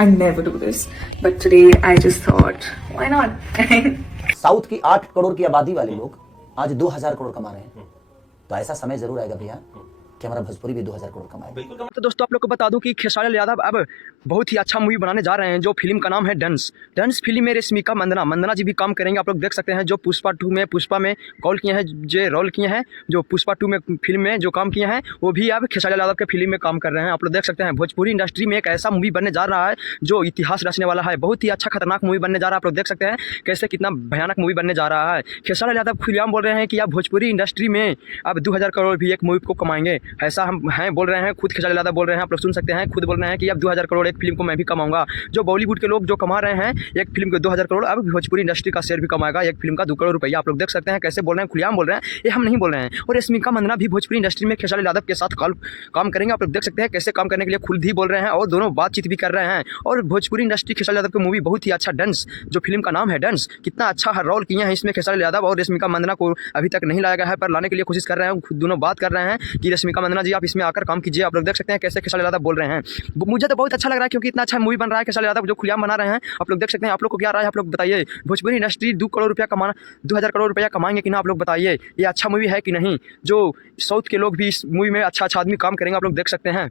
I never do this, but today I just thought, why not? South की 8 करोड़ की आबादी वाले लोग आज 2000 करोड़ कमा रहे हैं। तो ऐसा समय जरूर आएगा भैया कि हमारा भोजपुरी भी 2000 करोड़ कमाएगा। तो दोस्तों आप लोग को बता दूं कि खेसारी लाल यादव अब बहुत ही अच्छा मूवी बनाने जा रहे हैं, जो फिल्म का नाम है डंस। डंस फिल्म में रश्मिका मंदाना जी भी काम करेंगे। आप लोग देख सकते हैं जो पुष्पा में कॉल किए हैं, जो रोल किए हैं, जो पुष्पा 2 में फिल्म में जो काम किए हैं, वो भी अब खेसारी लाल यादव के फिल्म में काम कर रहे हैं। आप लोग देख सकते हैं भोजपुरी इंडस्ट्री में एक ऐसा मूवी बनने जा रहा है जो इतिहास रचने वाला है। बहुत ही अच्छा खतरनाक मूवी बनने जा रहा है। आप लोग देख सकते हैं कैसे कितना भयानक मूवी बनने जा रहा है। खेसारी लाल यादव खुलेआम बोल रहे हैं कि अब भोजपुरी इंडस्ट्री में अब 2000 करोड़ भी एक मूवी को कमाएंगे। ऐसा हम हैं बोल रहे हैं, खुद खेसारी लाल यादव बोल रहे हैं। आप लोग सुन सकते हैं, खुद बोल रहे हैं कि अब 2000 करोड़ एक फिल्म को मैं भी कमाऊंगा। जो बॉलीवुड के लोग जो कमा रहे हैं एक फिल्म के 2000 करोड़, अब भोजपुरी इंडस्ट्री का शेयर भी कमाएगा एक फिल्म का 2 करोड़ रुपया। आप लोग देख सकते हैं कैसे बोल रहे हैं, खुलेआम बोल रहे हैं, ये हम नहीं बोल रहे हैं। और रश्मिका मंदाना भी भोजपुरी इंडस्ट्री में खेसारी लाल यादव के साथ काम करेंगे। आप लोग देख सकते हैं कैसे काम करने के लिए खुद ही बोल रहे हैं और दोनों बातचीत भी कर रहे हैं। और भोजपुरी इंडस्ट्री खेसारी यादव की मूवी बहुत ही अच्छा डंस, जो फिल्म का नाम है डंस, कितना अच्छा रोल किए हैं इसमें खेसारी यादव और रश्मिका मंदाना को अभी तक नहीं लाया गया है, पर लाने के लिए कोशिश कर रहे हैं। खुद दोनों बात कर रहे हैं कि रश्मिका मंदाना जी आप इसमें आकर काम कीजिए। आप लोग देख सकते हैं कैसे खेसारी यादव बोल रहे हैं। मुझे तो बहुत अच्छा लग रहा है क्योंकि इतना अच्छा मूवी बन रहा है खेसारी यादव जो खुलेआम बना रहे हैं। आप लोग देख सकते हैं। आप लोग को क्या राय है, आप लोग बताइए। भोजपुरी इंडस्ट्री 2 करोड़ रुपया कमाना, 2000 करोड़ रुपया कमाएंगे कि ना, आप लोग बताइए। ये अच्छा मूवी है कि नहीं, जो साउथ के लोग भी इस मूवी में अच्छा आदमी काम करेंगे। आप लोग देख सकते हैं।